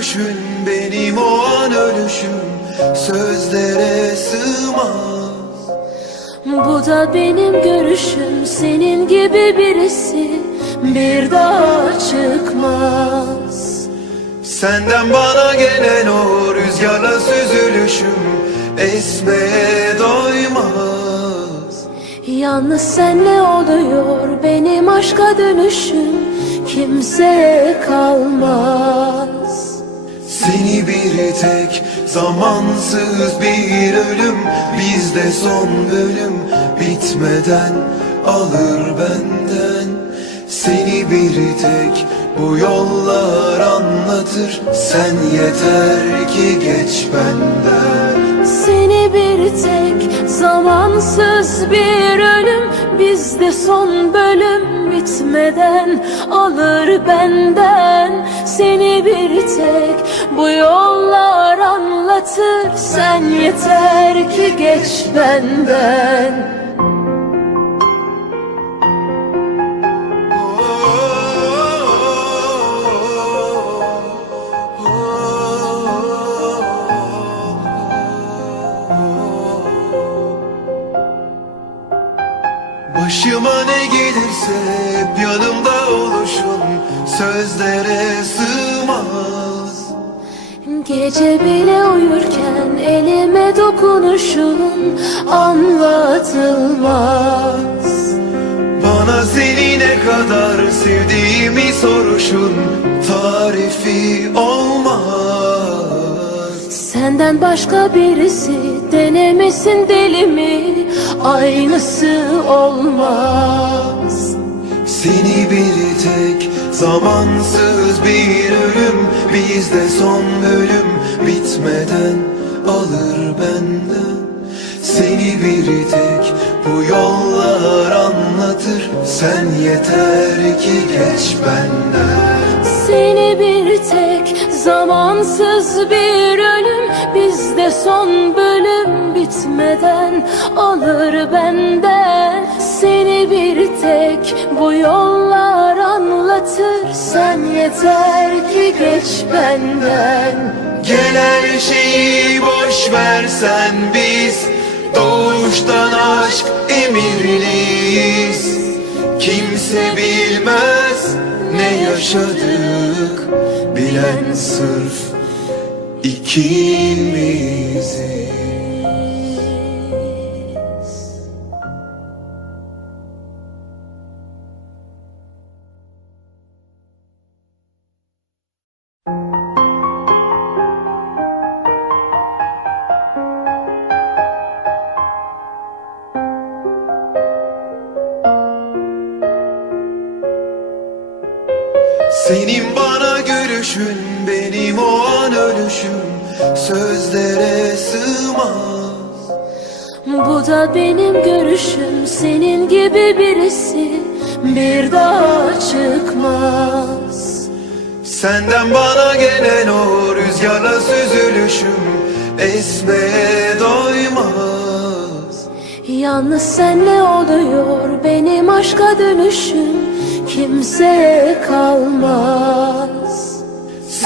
gülüşün benim o an ölüşüm. Sözlere sığmaz. Bu da benim görüşüm Senin gibi birisi. Bir daha çıkmaz. Senden bana gelen o rüzgarla süzülüşüm Esmeye doymaz. Yalnız senle oluyor Benim aşka dönüşüm Kimseye kalmaz. Seni bir tek zamansız bir ölüm. Bizde son bölüm bitmeden alır benden. Seni bir tek bu yollar anlatır. Sen yeter ki geç benden. Seni bir tek zamansız bir ölüm Bizde son bölüm bitmeden alır benden Seni bir tek. Bu yollar anlatır Sen yeter ki geç benden Başıma ne gelirse hep yanımda oluşun. Sözlere sığmaz. Gece bile uyurken elime dokunuşun anlatılmaz. Bana seni ne kadar sevdiğimi soruşun. Tarifi Senden başka birisi denemesin deli mi? Aynısı olmaz. Seni bir tek zamansız bir ölüm. Bizde son bölüm bitmeden alır benden Seni bir tek bu yollar anlatır. Sen yeter ki geç benden. Seni bir zamansız bir ölüm. Bizde son bölüm bitmeden alır benden Seni bir tek bu yollar anlatır. Sen yeter ki geç benden. Gel her şeyi boş versen biz Doğuştan aşk emirliyiz. Kimse bilmez ne yaşadık Bilen sırf ikimiziz. Senin bana görüşün benim o an ölüşüm. Sözlere sığmaz. Bu da benim görüşüm Senin gibi birisi. Bir daha çıkmaz. Senden bana gelen o rüzgarla süzülüşüm Esmeye doymaz. Yalnız senle oluyor benim aşka dönüşüm. Kimseye kalmaz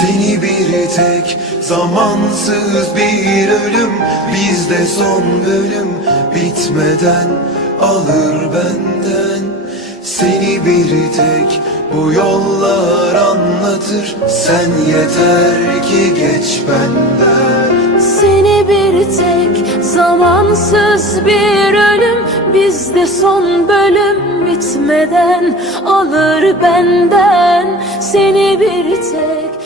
Seni bir tek zamansız bir ölüm. Bizde son bölüm bitmeden alır benden. Seni bir tek bu yollar anlatır. Sen yeter ki geç benden. Seni bir tek zamansız bir ölüm. Bizde son bölüm bitmeden alır benden. Seni bir tek